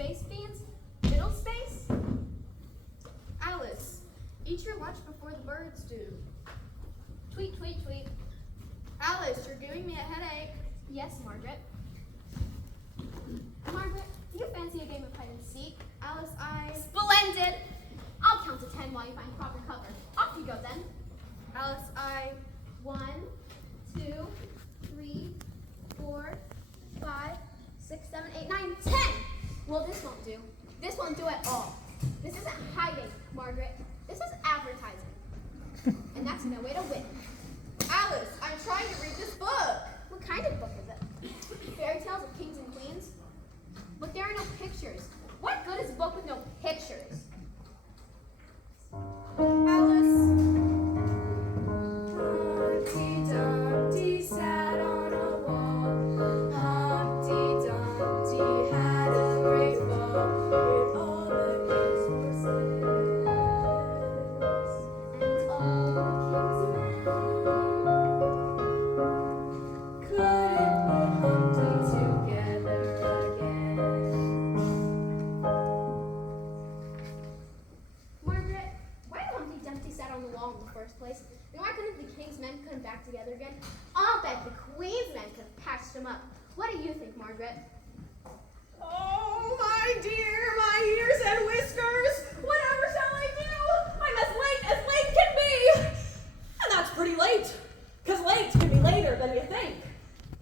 space beans, middle space. Alice, eat your lunch before the birds do. Tweet, tweet, tweet. Alice, you're giving me a headache. Yes, Margaret. Margaret, do you fancy a game of hide and seek? Alice, Splendid! I'll count to 10 while you find proper cover. Off you go then. Alice, 1, 2, 3, 4, 5, 6, 7, 8, 9, 10! Well, this won't do. This won't do at all. This isn't hiding, Margaret. This is advertising. And that's no way to win. Alice, I'm trying to read this book. What kind of book is it? Fairy tales of kings and queens? But there are no pictures. What good is a book with no pictures? Alice. Humpty Dumpty sat on a wall. Humpty Dumpty had a great fall with all the king's horses And all the king's men couldn't put Humpty together again. Margaret, why did Humpty Dumpty sat on the wall in the first place? And why couldn't the king's men come back together again? I'll bet the queen's men could have patched them up. What do you think, Margaret? Oh, my dear, my ears and whiskers! Whatever shall I do? I'm as late can be! And that's pretty late, because late can be later than you think.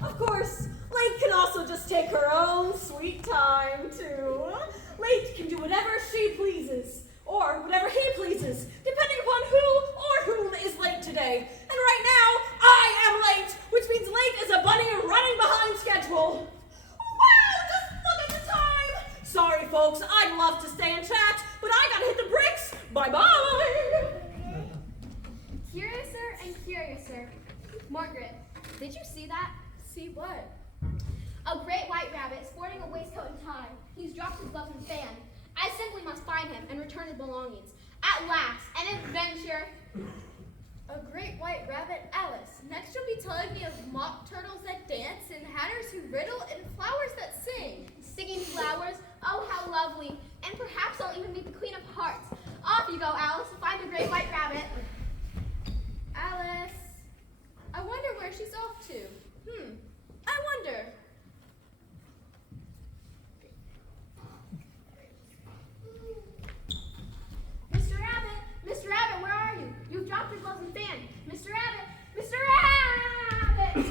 Of course, late can also just take her own sweet time, too. Late can do whatever she pleases, or whatever he pleases, depending upon who or whom is late today. And right now, I am late, which means late as a bunny running behind schedule. Wow, just look at the time! Sorry, folks, I'd love to stay and chat, but I gotta hit the bricks. Bye-bye! Curiouser and curiouser. Margaret, did you see that? See what? A great white rabbit sporting a waistcoat and tie. He's dropped his glove and fan. I simply must find him and return his belongings. At last, an adventure. A great white rabbit, Alice. Next you'll be telling me of mock turtles that dance and hatters who riddle and flowers that sing. Singing flowers, oh how lovely. And perhaps I'll even meet the Queen of Hearts. Off you go, Alice, find the great white rabbit. Alice, I wonder where she's off to. I wonder. Mr. Rabbit, where are you? You've dropped your gloves and fan. Mr. Rabbit, Mr. Rabbit!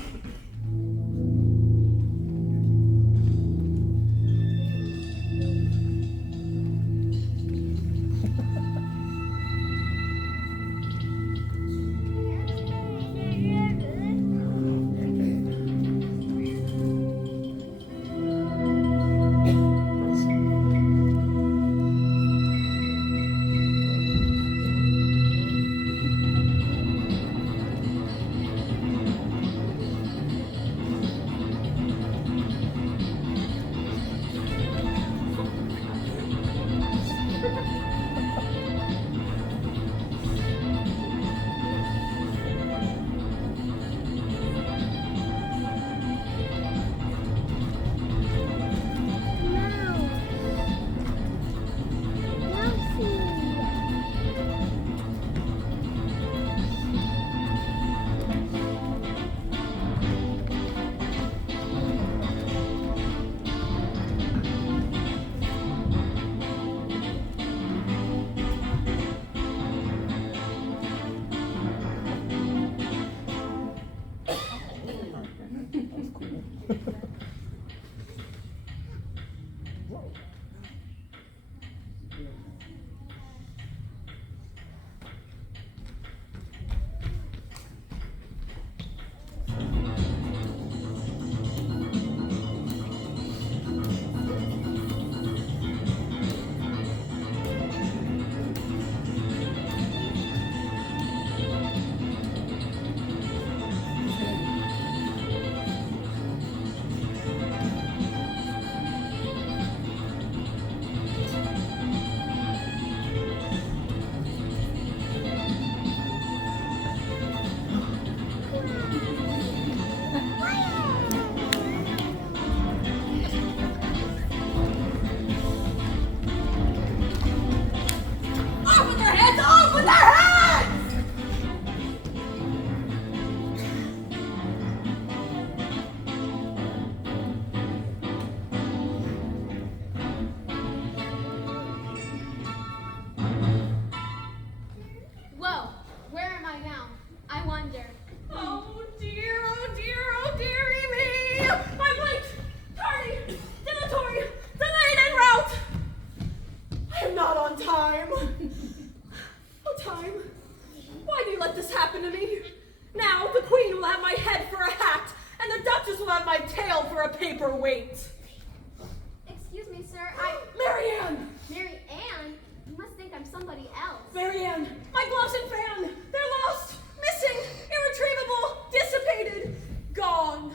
I'm somebody else. Marianne, my gloves and fan, they're lost, missing, irretrievable, dissipated, gone.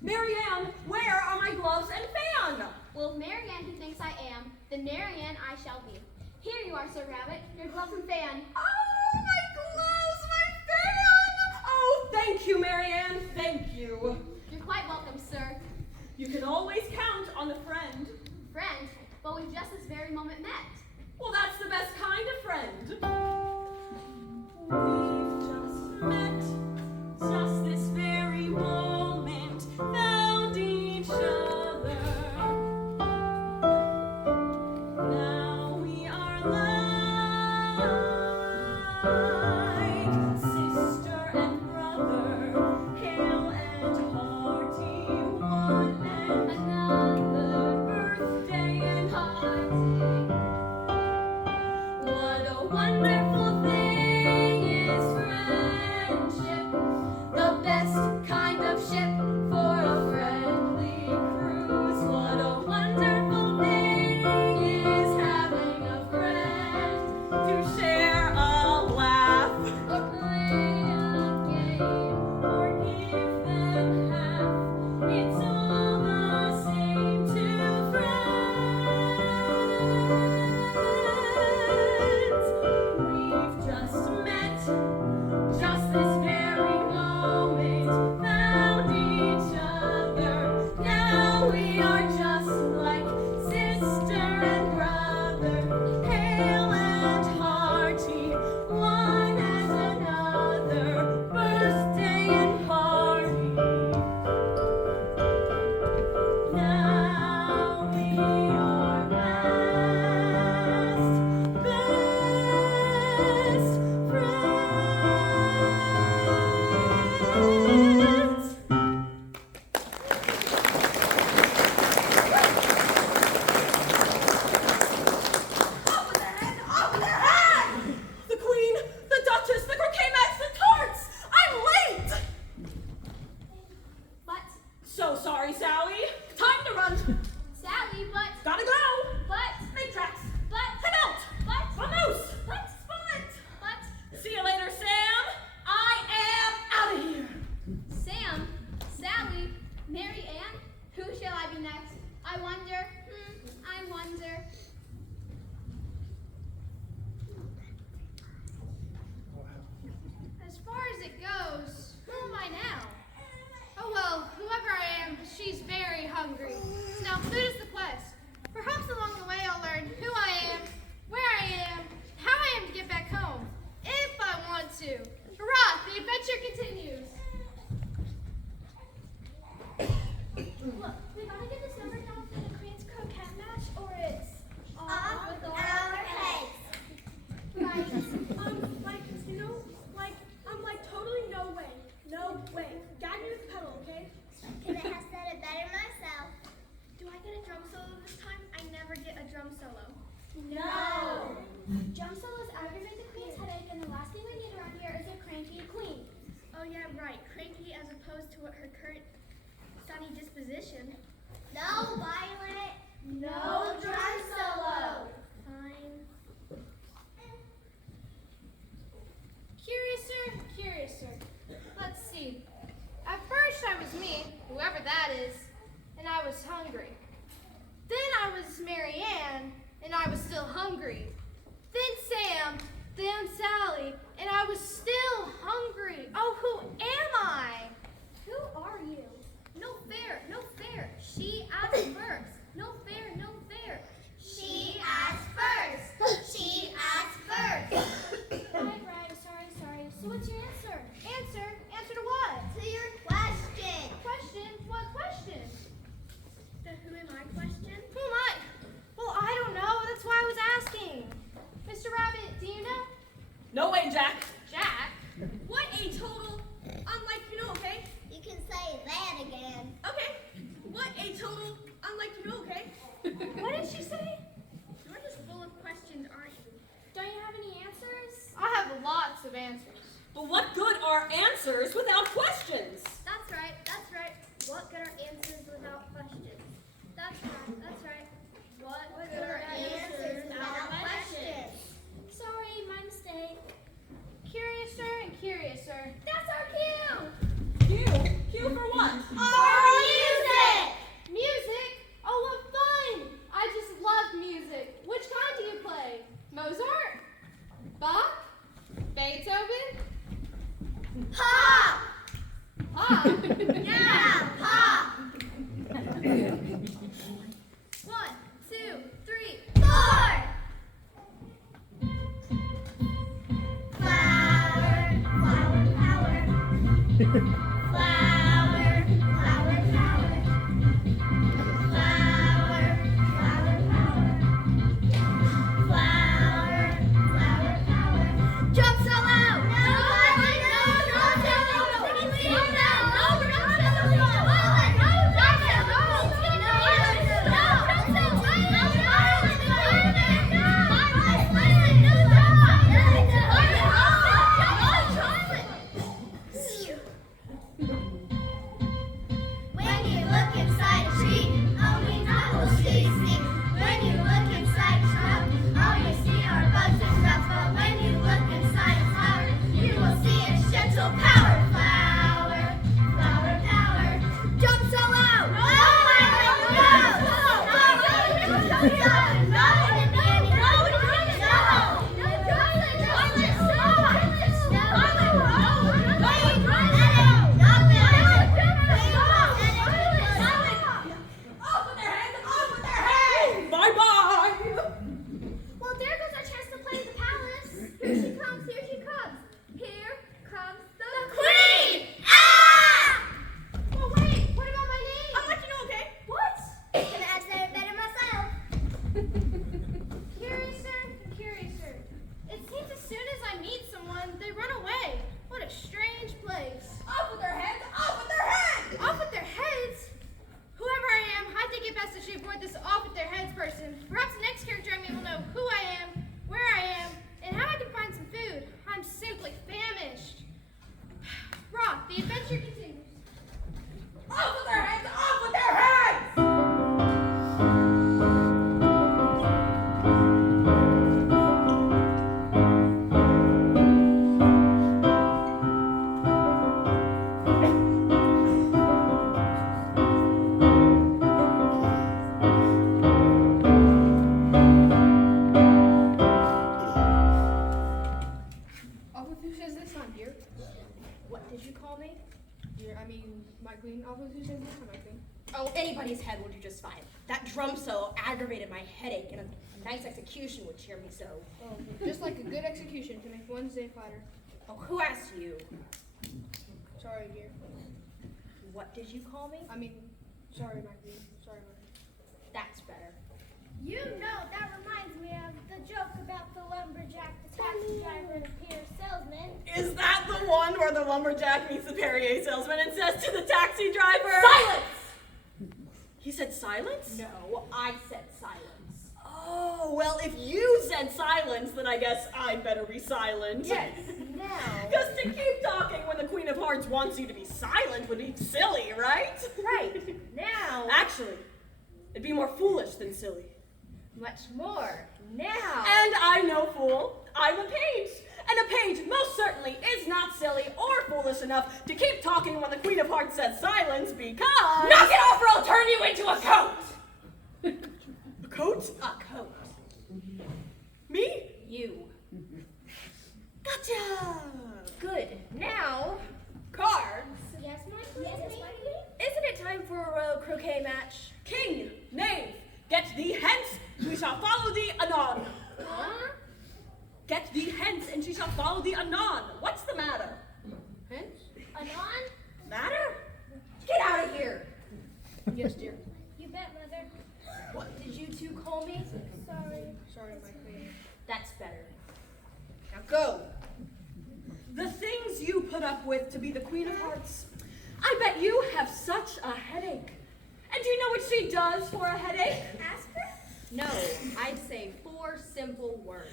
Marianne, where are my gloves and fan? Well, if Marianne who thinks I am, then Marianne I shall be. Here you are, Sir Rabbit, your gloves and fan. Oh, my gloves, my fan! Oh, thank you, Marianne, thank you. You're quite welcome, sir. You can always count on a friend. Friend, but we've just this very moment met. Well, that's the best kind of friend. We've just met, just this very moment, found each other. Now we are like sister and brother, hale and hearty, one and Another birthday and party. what a wonderful thing is friendship, the best kind of ship for a friendly cruise. What a wonderful thing is having a friend to share a laugh, Or play a game. or give them half. It's all the same to friends. We've just met, just this very moment, found each other. Now we are just like sister and brother, hale and hearty, one and another, birthday and party. Now we are best friends. Off with their head! Off with their head! The Queen, the Duchess, the croquet mats, the tarts! I'm late! But, So sorry, Sally. Time to run. Sally, but, Gotta go. but, Make tracks. but, Head out. but, Vamos. but, Spot. but, See you later, Sam. I am out of here. Sam, Sally, Mary Ann, who shall I be next? I wonder, I wonder. As far as it goes, who am I now? Oh well, whoever I am, she's very hungry. So now food is the quest. Perhaps along the way I'll learn who I am, where I am, how I am to get back home, if I want to. Hurrah, the adventure continues. Look, we gotta get this number down for the Queen's croquet match, or it's Off with our heads. Right. Like, totally no way. No way. Guide me with the pedal, okay? Could I have said it better myself? Do I get a drum solo this time? I never get a drum solo. No. Drum solos aggravate the Queen's headache, and the last thing we need around here is a cranky Queen. Oh yeah, right. Cranky as opposed to her current sunny disposition. No, Violet. No drum solo. Fine. Curiouser. Let's see. At first I was me, whoever that is, and I was hungry. Then I was Mary Ann, and I was still hungry. Then Sam, then Sally, and I was still hungry. Oh, who am I? Who are you? No fair, no fair. She asked first. No fair, no fair. She asked first. She asked first. Right. Sorry. So what's your answer? Answer to what? To your question. Question? What question? The who am I question? Who am I? Well, I don't know. That's why I was asking. Mr. Rabbit, do you know? No way, Jack. Jack? What a total, okay? You can say that again. Okay. What a total, okay? What did she say? You're just full of questions, aren't you? Don't you have any answers? I have lots of answers. But what good are answers without questions? That's right. What good are answers without questions? That's right. What Good answers without questions. 1, 2, 3, 4. Flower, flower, power. Flower, flower, power. Flower, flower, power. Flower, flower, power. Jump solo! No, drum solo. Please, no drum solo. When you look inside a tree, only apples do you see. When you look inside a shrub, all you see are bugs and stuff. But when you look inside a flower, you will see its gentle power. Flower, flower, power. Jump solo! No, Off with their heads and off with their heads! Bye-bye! Well, there goes our chance to play at the palace. Here she comes, here she comes. Here comes the Queen! Ah! Oh, wait, what about my name? I'll let you know, okay? What? Can I say it better myself? Curiouser. It seems as soon as I meet someone, they run away. What a strange place. Off with their heads! Off with their heads! Off with their heads? Whoever I am, I think it best that she avoid this off with their heads person. Perhaps the next character I meet will know who I am, where I am, and how I can find some food. I'm simply famished. Roth, the adventure continues. Off with their heads! Off with their heads! Who says this? I'm here. What did you call me? My queen. Who says this? I'm my queen. Oh, anybody's head will do just fine. That drum solo aggravated my headache, and a nice execution would cheer me so. Oh, just like a good execution to make one's day flatter. Oh, who asked you? Sorry, dear. What did you call me? Sorry, my queen. Sorry, my. That's better. You know, that reminds me of the joke about the lumberjack, the taxi driver, and the pier salesman. Is that the one where the lumberjack meets the Perrier salesman and says to the taxi driver, Silence! He said silence? No, I said silence. Oh, well, if you said silence, then I guess I'd better be silent. Yes, now. Because to keep talking when the Queen of Hearts wants you to be silent would be silly, right? Right, now. Actually, it'd be more foolish than silly. Much more. Now. And I'm no fool. I'm a page. And a page most certainly is not silly or foolish enough to keep talking when the Queen of Hearts says silence because... Knock it off or I'll turn you into a coat! A coat? A coat. Me? You. Gotcha! Good. Now. Cards. Yes, my queen. Yes, my queen. Isn't it time for a royal croquet match? King, knave, get thee hence, we shall follow thee anon. Huh? Get thee hence, and she shall follow thee anon. What's the matter? Hence? Anon? Matter? Get out of here. Yes, dear. You bet, mother. What did you two call me? Sorry. Sorry, my queen. That's better. Now go. The things you put up with to be the Queen of Hearts. I bet you have such a headache. And do you know what she does for a headache? Aspirin? No, I'd say 4 simple words.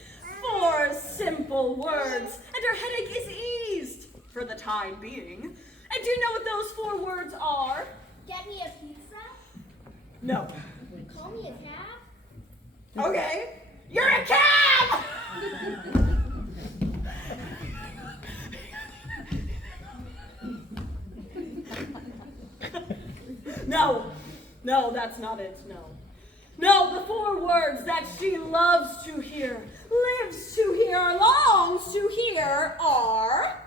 4 simple words, and her headache is eased for the time being. And do you know what those 4 words are? Get me a pizza? No. Call me a cab? Okay. You're a cab! No, that's not it, no. No, the 4 words that she loves to hear, lives to hear, longs to hear are...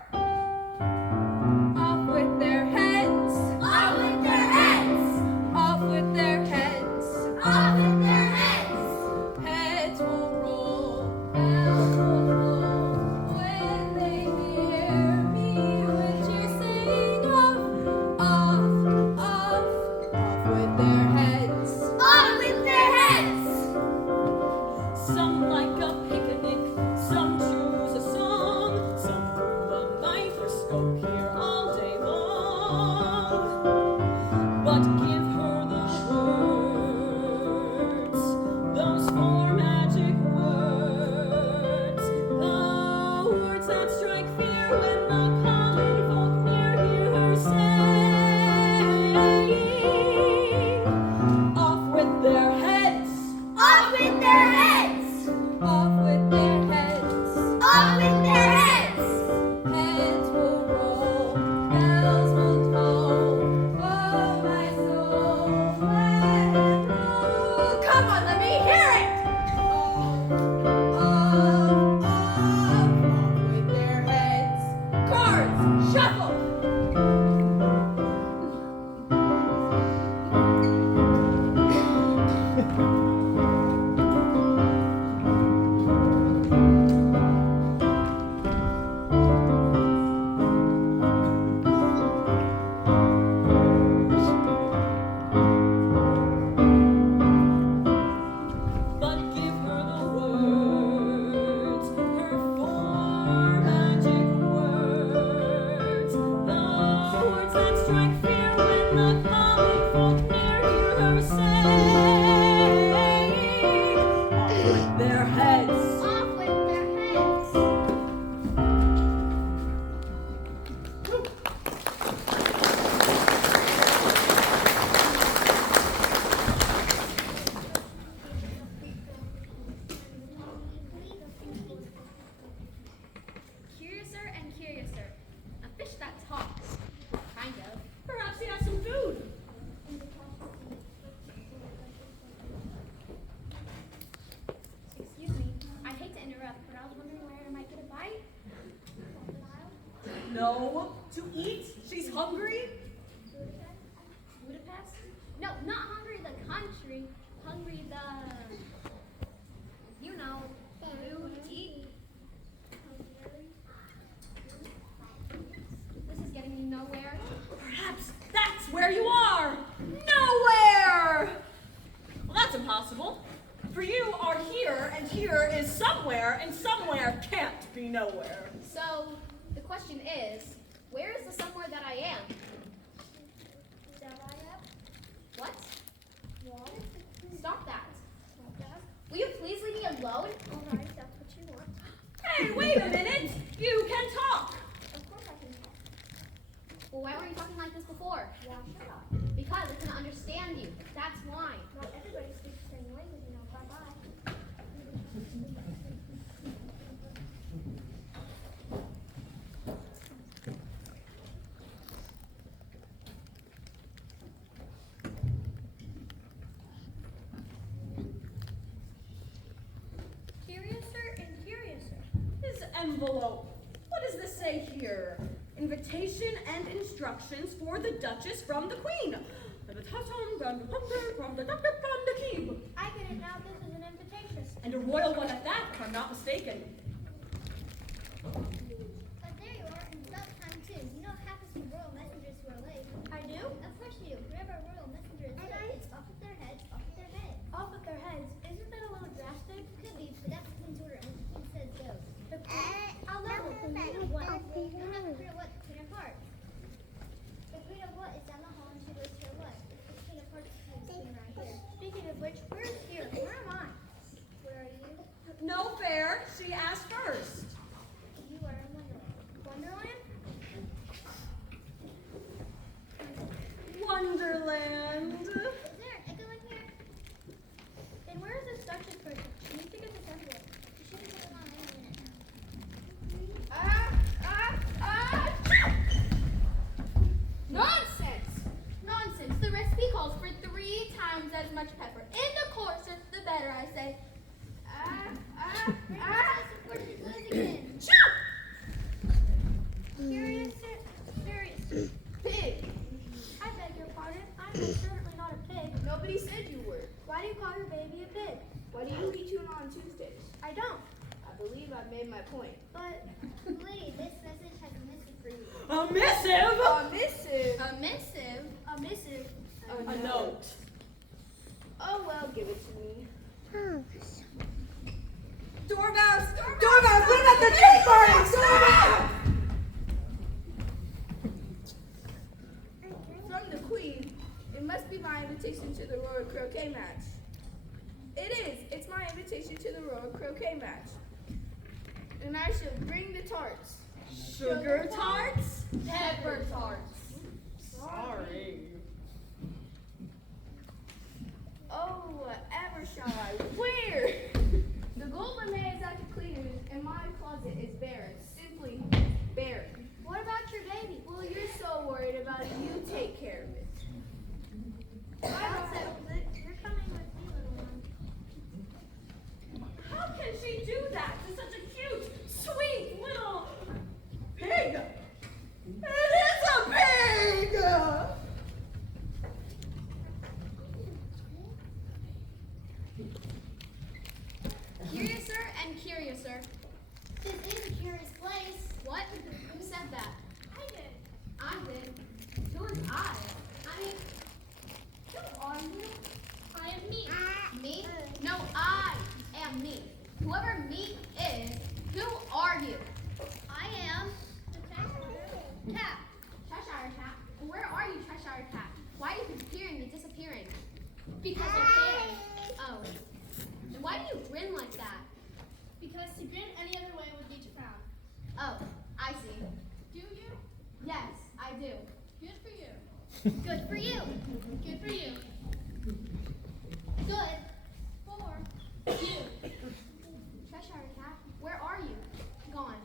Off with their heads. Off with their heads! Off with their heads. No. To eat? She's hungry? Budapest? No, not Hungary the country. Hungry the, you know, food to eat. This is getting me nowhere. Perhaps that's where you are. Nowhere! Well, that's impossible. For you are here, and here is somewhere, and somewhere can't be nowhere. So, the question is, where is the somewhere that I am? What? Stop that. Will you please leave me alone? Alright, that's what you want. Hey, wait a minute! You can talk! Of course I can talk. Well, why weren't you talking like this before? Why should I? Because I can understand you. That's why. Not everybody speaks the same language, you know. Bye-bye. Curiouser and curiouser. This envelope. What does this say here? Invitation and instructions for the Duchess from the Queen. From the Doctor from the King. I get it now. This is an invitation. And a royal one at that, if I'm not mistaken. But there you are, and it's about time too. You know what happens to royal messengers who are late? I do? Of course you do. Whenever a royal messenger is late, it's off with their heads, off with their heads. Off with their heads. Isn't that a little drastic? Could be, but that's the Queen's order, and the Queen says go. The How no, long? the Queen of what? You don't have the Queen of what? The Queen of Hearts. The Queen of what is down the hall, and she goes to her what? The Queen of Hearts is the Queen right here. Speaking of which, where's here? Where am I? Where are you? No fair. She asked first. You are in Wonderland. Wonderland. Is there an echo in here? Then where is this Duchess person? She needs to get this envelope. She should be going on any minute now. Nonsense! Nonsense. The recipe calls for 3 times as much pepper. In the coarser, the better, I say. Where did it lose again? Curiouser, curiouser. Pig. I beg your pardon. I'm most certainly not a pig. Nobody said you were. Why do you call your baby a pig? Why do you eat tuna on Tuesdays? I don't. I believe I've made my point. But Lady, this message has a missive for you. A missive. A missive. A missive. a missive. A note. Oh well, give it to me. Doorbells! Doorbells! Put it at the tea party! Doorbells! From the Queen, it must be my invitation to the royal croquet match. It is. It's my invitation to the royal croquet match. And I shall bring the tarts. Sugar tarts? Pepper tarts. Sorry. Oh, whatever shall I wear? The gold lame is at the cleaners, and my closet is barren. Simply barren. What about your baby? Well, you're so worried about it, you take care of it. That settles it. You're coming with me, little one. How can she do that to such a cute, sweet little pig? It is a pig! Curiouser and curiouser. This is a curious place. What? Who said that? I did. I did. Who is I? I mean, who are you? I am me. Me? No, I am me. Whoever me is, who are you? I am the cat. Cheshire Cat. Where are you, Cheshire Cat? Why are you disappearing? Because I can. Oh. And why do you grin like that? Because to grin any other way would be to frown. Oh, I see. Do you? Yes, I do. Good for you. Good for you. Good for you. Good. For you. Cheshire Cat, where are you? Gone.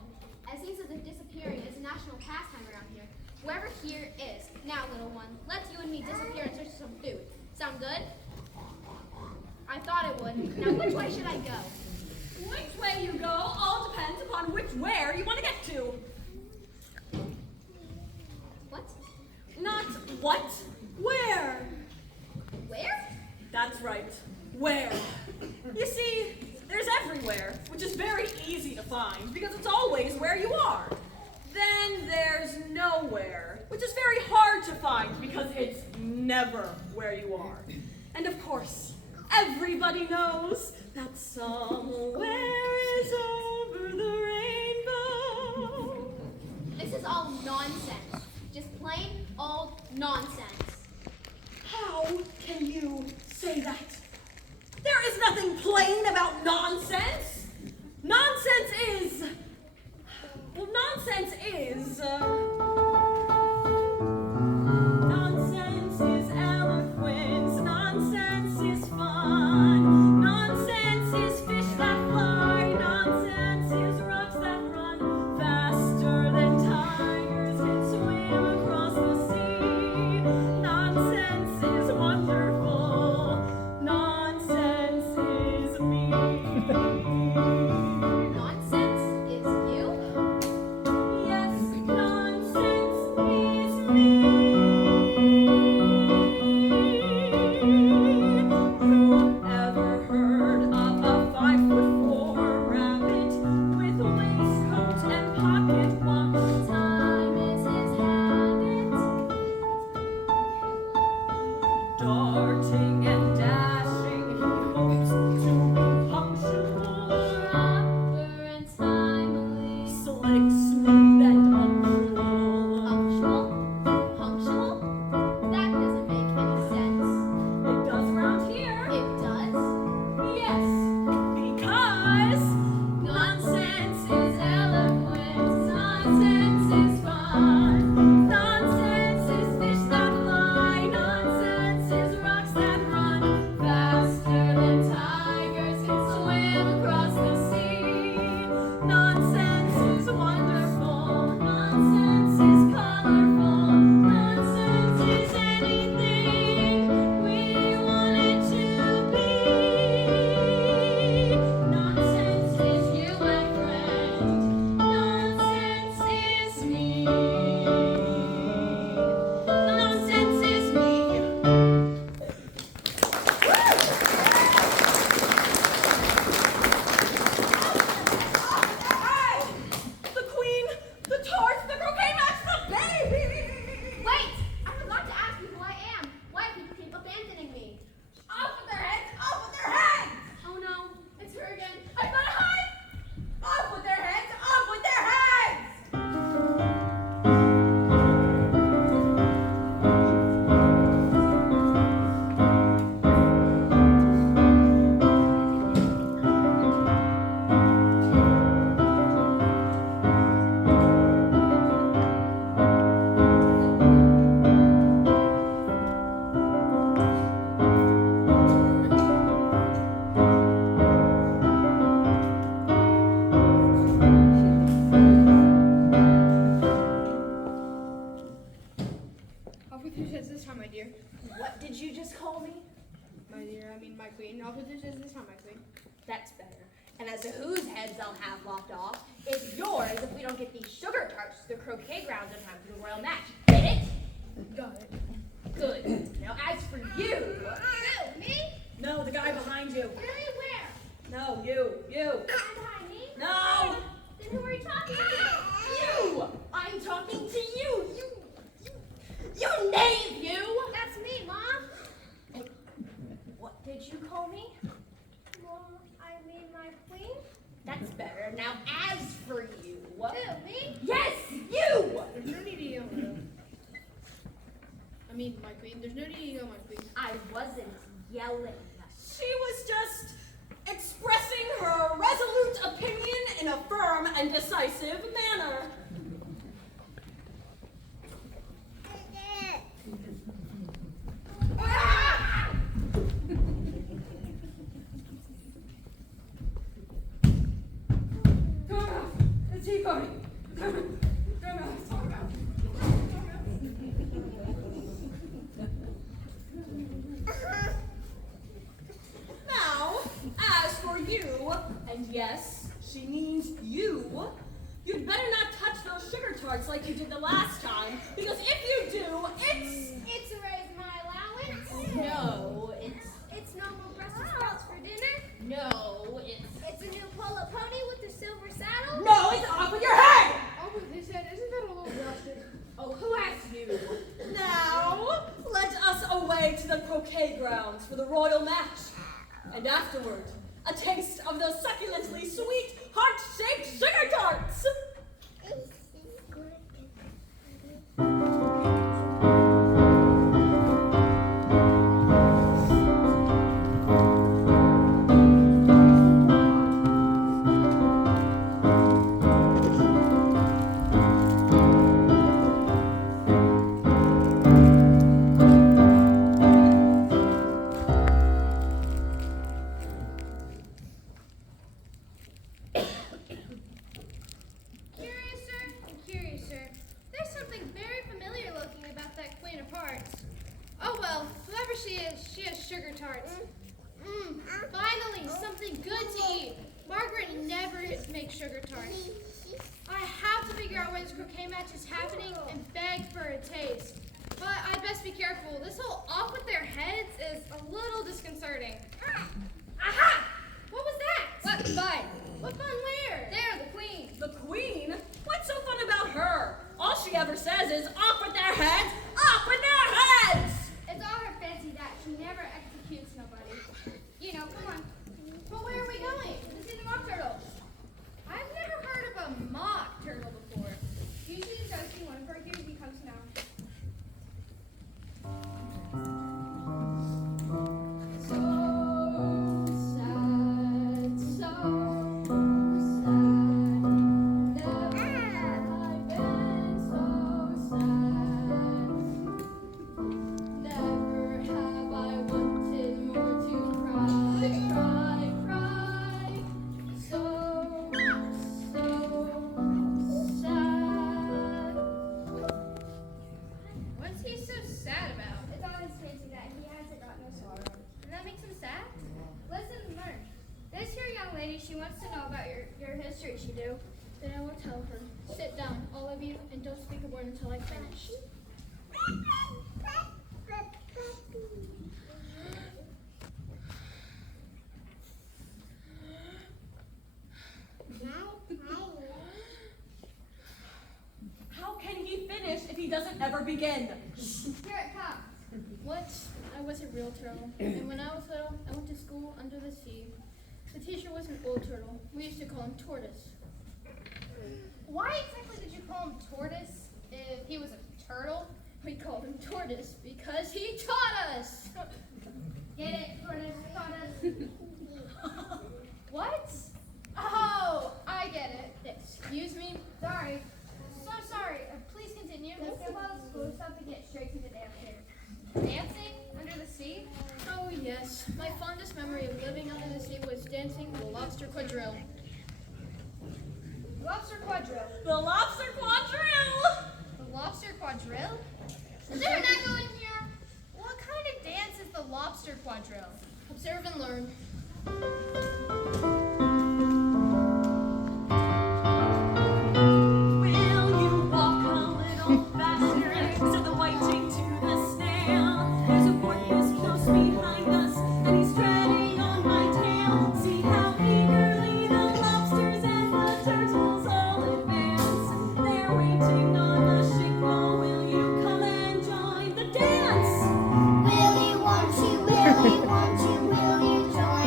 It seems as if disappearing is a national pastime around here. Whoever here is. Now, little one, let's you and me disappear in search of some food. Sound good? I thought it would. Now, which way should I go? Which way you go all depends upon which where you want to get to. What? Where? Where? That's right. Where? You see, there's everywhere, which is very easy to find because it's always where you are. Then there's nowhere, which is very hard to find because it's never where you are. And of course, everybody knows that somewhere is over the rainbow. This is all nonsense. Just plain old nonsense. How can you say that? There is nothing plain about nonsense. Nonsense is eloquence, nonsense is fun, nonsense is fish that fly, nonsense is rocks that run faster than tigers can swim across the sea, nonsense is wonderful, nonsense is me. Nonsense is you? Yes, nonsense is me. Whoever heard of a 5'4" rabbit with waistcoat and pocket watch? Time is his habit. Darting and dashing, he hopes to be punctual. Proper and timely. Slick, smooth, and punctual. Punctual? Punctual? That doesn't make any sense. It does around here. It does? Yes, because nonsense is eloquence, nonsense is fun, nonsense is fish that fly, nonsense is rocks that run faster than tigers can swim across the sea. Nonsense is wonderful, nonsense is colorful, nonsense is anything we want it to be. Nonsense is you, my friend, nonsense is me. Nonsense is me. Hey! The queen, the tarts, the croquet match, the baby! Wait! I forgot to ask you who I am. Why do you keep abandoning me? Off with their heads! Off with their heads! Oh no, it's her again. I gotta hide! Off with their heads! Off with their heads! Off with your heads this time, my dear. What did you just call me? My dear, I mean my queen. Off with your heads this time, my queen. That's better. And as to whose heads I'll have lopped off, it's yours if we don't get these sugar tarts to the croquet grounds in time for the royal match. Get it? Got it. Good. Now as for you. Who? Me? No, the guy behind you. Really? Where? No, you. Behind me? No! Then who are you talking to? You! I'm talking to you! You knave, you! That's me, Mom. What did you call me? Well, I mean my queen. That's better. Now as for you. Who? Me? Yes, you! There's no need to yell. I mean my queen. There's no need to yell, my queen. I wasn't yelling. She was just expressing her resolute opinion in a firm and decisive manner. Ah! Come out, the tea party. Come out, talk about it. Now, as for you, and yes, she means you, you'd better not touch those sugar tarts like you did the last time, because if you do, it's afterward. A taste of those succulently sweet, heart-shaped sugar tarts. Curiouser, there's something very familiar looking about that Queen of Hearts. Oh well, whoever she has sugar tarts. Finally, something good to eat. Margaret never makes sugar tarts. I have to figure out where this croquet match is happening and beg for a taste. But I'd best be careful. This whole off with their heads is a little disconcerting. Aha! What was that? What fun? What fun where? There, the Queen. The Queen? What's so fun about her? All she ever says is, off with their heads! Off with their heads! It's all her fancy that she never executes nobody. You know, come on. But where are we going? To see the mock turtle. I've never heard of a mock turtle before. Usually the see one of her here he comes now. What's he so sad about? It's on his fancy that he hasn't got no sorrow. And that makes him sad? Listen and learn. This here young lady, she wants to know about your history, she do. Then I will tell her. Sit down, all of you, and don't speak a word until I finish. How can he finish if he doesn't ever begin? Here it comes. Once, I was a real turtle, and when I was little, I went to school under the sea. The teacher was an old turtle. We used to call him Tortoise. Why exactly did you call him Tortoise if he was a turtle? We called him Tortoise because he taught us. Get it? Tortoise taught us. What? Oh, I get it. Excuse me. Sorry. So sorry. Please continue. Let's get out of school stuff and get straight to the dancing. Dancing under the sea? Oh yes. My fondest memory of living under the sea was dancing the lobster quadrille. Lobster quadrille. The lobster quadrille! The lobster quadrille? Is there an echo in here? What kind of dance is the lobster quadrille? Observe and learn. Will you walk a little faster? Said the whiting to the snail. There's a porpoise close behind us, and he's treading on my tail. See how eagerly the lobsters and the turtles all advance. They're waiting on the shingle. Will you come and join the dance? Will you, won't you, will you, won't you, will you join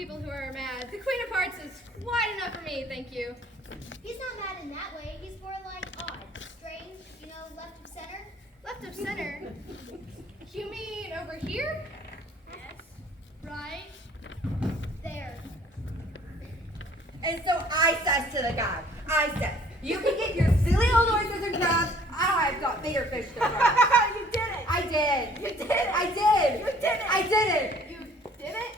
people who are mad. The Queen of Hearts is wide enough for me, thank you. He's not mad in that way. He's more like odd, strange, left of center. Left of center? You mean over here? Yes. Right. There. And so I says to the guy, you can get your silly old oysters and crabs. I've got bigger fish to fry. You did it. I did. You did it. I did. You did it. I did it. You did it?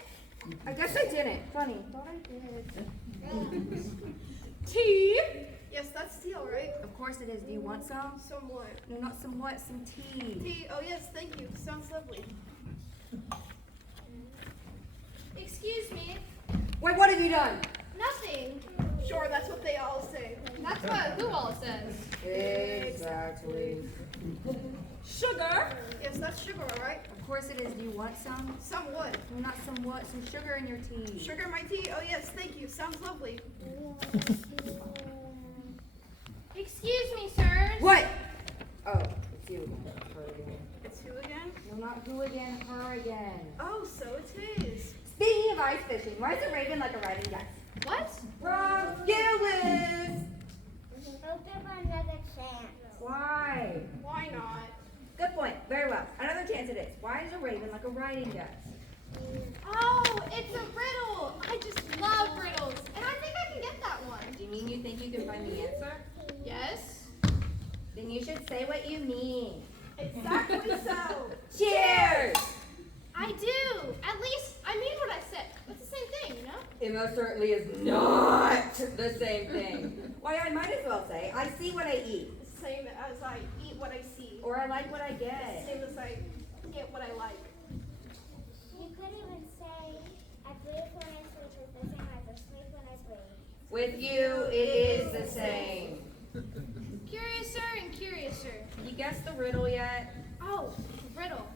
I guess I didn't. Funny. Thought I did. Tea. Yes, that's tea, all right. Of course it is. Do you want some? Somewhat. No, not some what? Some tea. Tea, oh yes, thank you. Sounds lovely. Excuse me. Wait, what have you done? Nothing. Sure, that's what they all say. That's what who all says. Exactly. Sugar. Yes, that's sugar, all right. Of course it is. Do you want some? Somewhat. No, not some what? Some sugar in your tea. Sugar in my tea? Oh yes, thank you. Sounds lovely. Excuse me, sirs. What? Oh, it's you again. Her again. It's who again? No, not who again. Her again. Oh, so it's his. Speaking of ice fishing, why is a raven like a riding guy? What? Wrong. You lose. I'll give her another chance. Why? Why not? Good point. Very well. Another chance it is. Why is a raven like a riding guy? Oh, it's a riddle. I just love riddles. And I think I can get that one. Do you mean you think you can find the answer? Yes? Then you should say what you mean. Exactly so. Cheers! I do. At least I mean what I said. It's the same thing, you know? It most certainly is not the same thing. Why, I might as well say, I see what I eat. Same as I eat what I see. Or I like what I get. Same as I get what I like. You could even say, I breathe when I sleep is the same as I sleep when I breathe. With you, it is the same. Curiouser and curiouser. You guessed the riddle yet? Oh, riddle.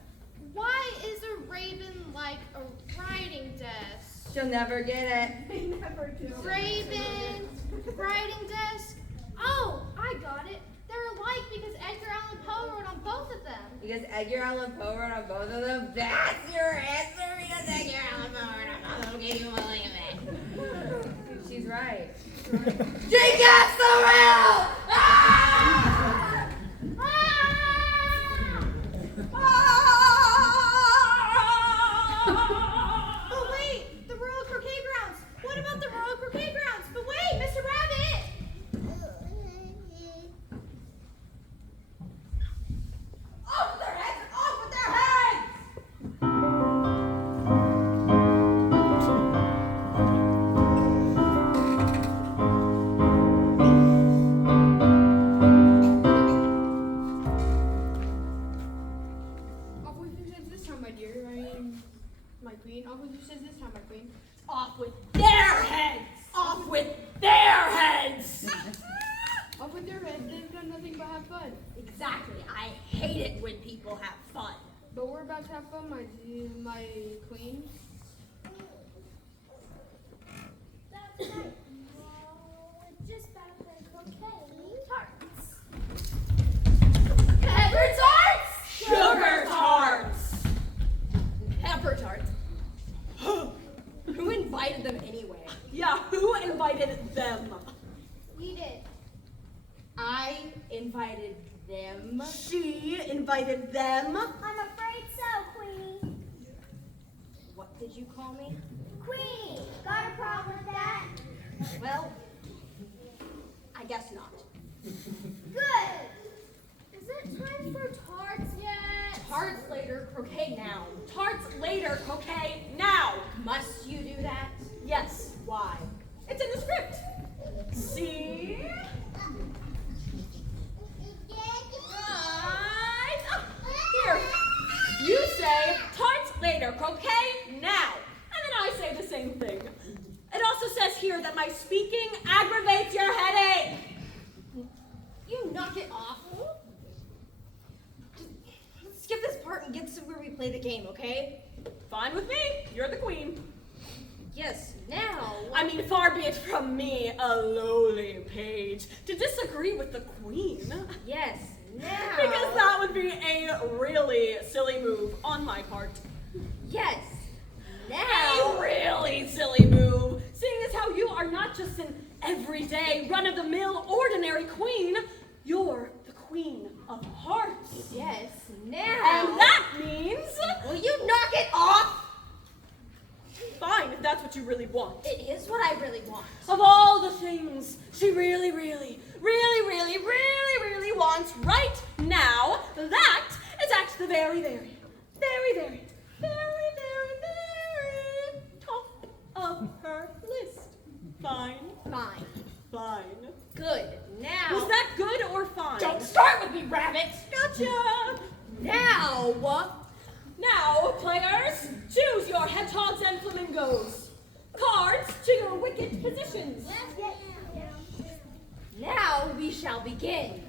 Why is a raven like a writing desk? She'll never get it. They never do. Raven, writing desk. Oh, I got it. They're alike because Edgar Allan Poe wrote on both of them. Because Edgar Allan Poe wrote on both of them? That's your answer because Edgar Allan Poe wrote on both of them. Gave you a look at that. She's right. She gets the riddle! Ah! But wait, the Royal Croquet Grounds. What about the Royal Croquet Grounds? But wait, Mr. Rabbit. Off with their heads! Off with their heads! Off with your heads this time, my dear. I mean, my queen. Off with your heads this time, my queen. Off with their heads. Off with their heads. Off with your heads. They've done nothing but have fun. Exactly. I hate it when people have fun. But we're about to have fun, my queen. That's right. Well, we're just about to play croquet. Tarts. Pepper tarts. Sugar tarts. Pepper tarts. Who invited them anyway? Yeah, who invited them? We did. I invited them. She invited them. I'm afraid so, Queenie. What did you call me? Queenie, got a problem with that? Well, I guess not. Good. Is it time for tarts yet? Tarts later, croquet now. Tarts later, croquet now. Must you do that? Yes. Why? It's in the script. See? Right. Here. You say tarts later, croquet now. And then I say the same thing. It also says here that my speaking aggravates your headache. You knock it off. Just skip this part and get to where we play the game, okay? Fine with me. You're the queen. Yes, now. I mean, far be it from me, a lowly page, to disagree with the queen. Yes, now. Because that would be a really silly move on my part. Yes, A really silly move, seeing as how you are not just an everyday, run-of-the-mill, ordinary queen. You're the queen of hearts. Yes, And now. that means... Will you knock it off? Fine, if that's what you really want. It is what I really want. Of all the things she really wants right now, that is at the very top of her list. Fine. Fine. Good. Now. Was that good or fine? Don't start with me, rabbit. Gotcha. Now. Now, players, choose your hedgehogs and flamingos. Cards to your wicket positions. Now we shall begin.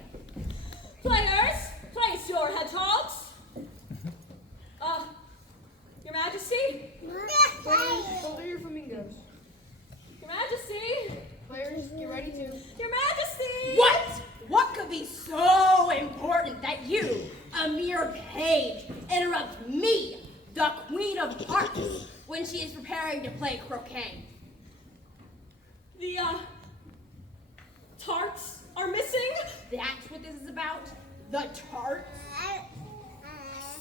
Players, place your hedgehogs. Your Majesty? Hold your flamingos. Your Majesty? Players, get ready to. Your Majesty! What? What could be so important that you, a mere page, interrupt me, the Queen of Hearts, when she is preparing to play croquet? The, tarts are missing? That's what this is about? The tarts?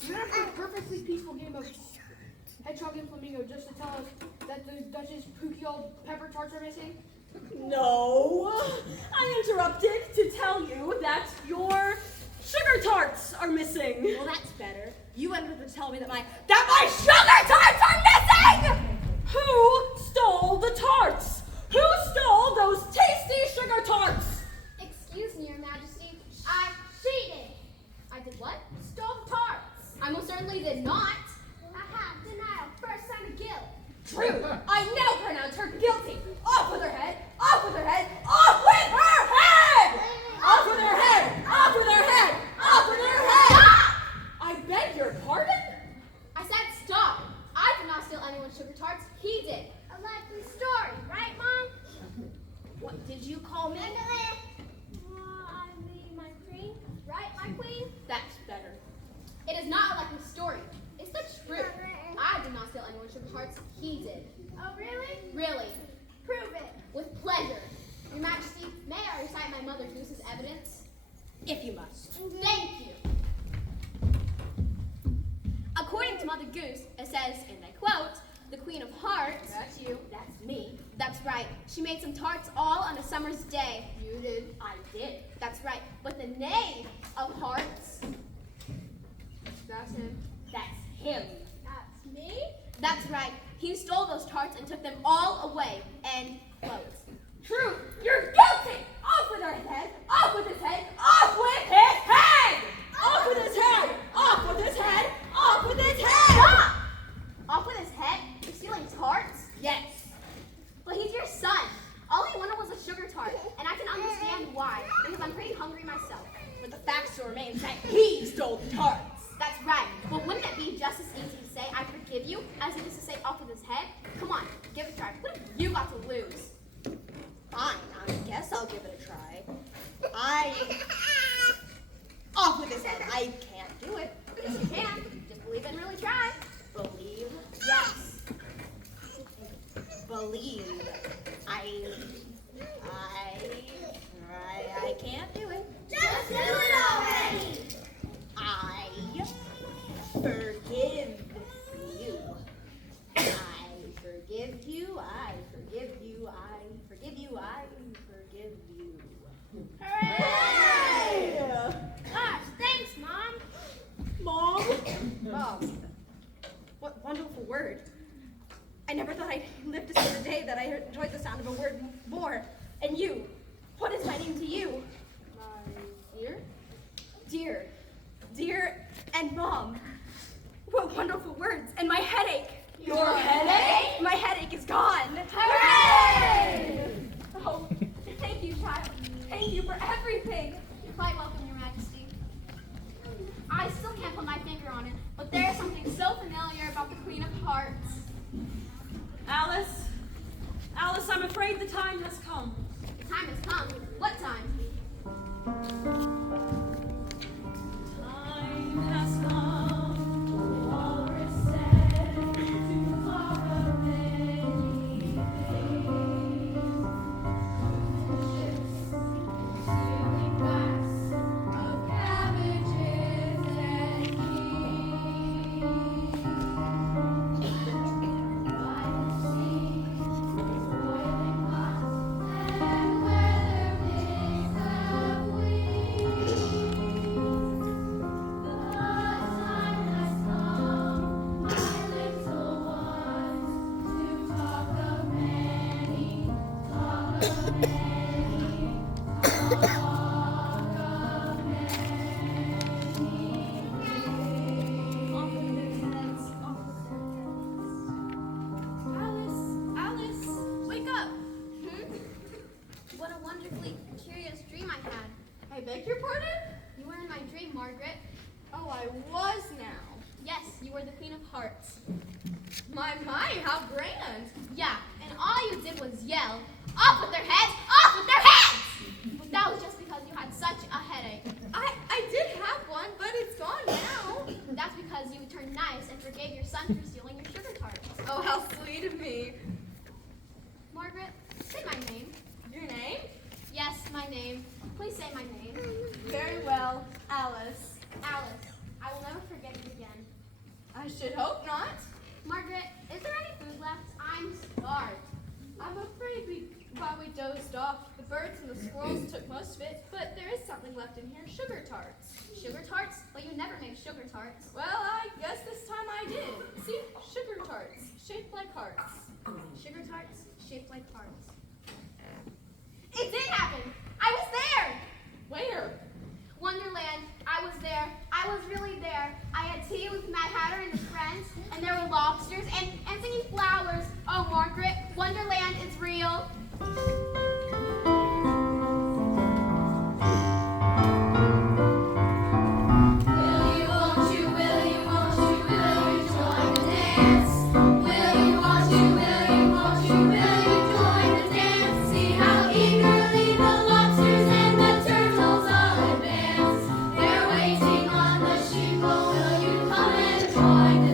We're after a perfectly peaceful game of hedgehog and flamingo just to tell us that the Duchess Pookie pepper tarts are missing? No. I interrupted to tell you that your sugar tarts are missing. Well, that's better. You wanted to tell me that my sugar tarts are missing! Who stole the tarts? Who stole those tasty sugar tarts? Excuse me, Your Majesty. I cheated. I did what? Stole tarts. I most certainly did not. Aha, denial. First sign of guilt. True. I now pronounce her guilty. Off with her head. Off with her head. Off with her head! Off with her head. Off with her head. Off with her head. I beg your pardon? I said stop. I did not steal anyone's sugar tarts. He did. A likely story, right, Mom? What did you call me? I mean, my queen. Right, my queen? That's better. It is not a likely story. It's the truth. I did not steal anyone's sugar tarts. He did. Oh, really? Really. Prove it. With pleasure. Your Majesty, may I recite my Mother Goose's evidence? If you must. Thank you. According to Mother Goose, it says, and I quote, the Queen of Hearts. That's you. That's me. That's right. She made some tarts all on a summer's day. You did. I did. That's right. But the Knave of Hearts. That's him. That's him. That's me? That's right. He stole those tarts and took them all away. And quote. True. You're guilty. Off with her head. Off with his head. Off with his head. Off with his head! Off with his head! Off with his head! Stop! Off with his head? You're stealing tarts? Yes. But he's your son. All he wanted was a sugar tart, and I can understand why, because I'm pretty hungry myself. But the fact still remains that he stole the tarts. That's right. But wouldn't it be just as easy to say I forgive you as it is to say off with his head? Come on, give it a try. What have you got to lose? Fine, I guess I'll give it a try. Off with his head. I can't do it. Yes, you can. Just believe it and really try. Believe. Yes. Believe. I can't do it. Just do it already! I forgive you. I forgive you. I forgive you. I forgive you. I forgive you. Hooray! Gosh, thanks, Mom. Mom? Mom, what wonderful word. I never thought I'd live to see the day that I enjoyed the sound of a word more. And you, what is my name to you? My dear? Dear, and Mom. What wonderful words. And my headache. Your headache? My headache is gone. Hooray! Oh, thank you, child. Thank you for everything. You're quite welcome, Your Majesty. I still can't put my finger on it, but there is something so familiar about the Queen of Hearts. Alice, I'm afraid the time has come. The time has come. What time? Time has come. All is said. Tomorrow Alice, wake up. What a wonderfully curious dream I had. I beg your pardon? You were in my dream, Margaret. Oh, I was now. Yes, you were the Queen of Hearts. My, how grand. Yeah, and all you did was yell, "Off with their heads! Off with their heads!" But that was just because you had such a headache. I did have one, but it's gone now. That's because you turned nice and forgave your son for stealing your sugar tarts. Oh, how sweet of me. Margaret, say my name. Your name? Yes, my name. Please say my name. Very well, Alice. Alice. I will never forget you again. I should hope not. Margaret, is there any food left? I'm starved. I'm afraid while we dozed off, the birds and the squirrels took most of it, but there is something left in here, sugar tarts. Sugar tarts? Well, you never made sugar tarts. Well, I guess this time I did. See, sugar tarts, shaped like hearts. Sugar tarts shaped like hearts. It did happen! I was there! Where? Wonderland. I was there. I was really there. I had tea with Mad Hatter and his friends, and there were lobsters and singing flowers. Oh, Margaret, Wonderland is real. Join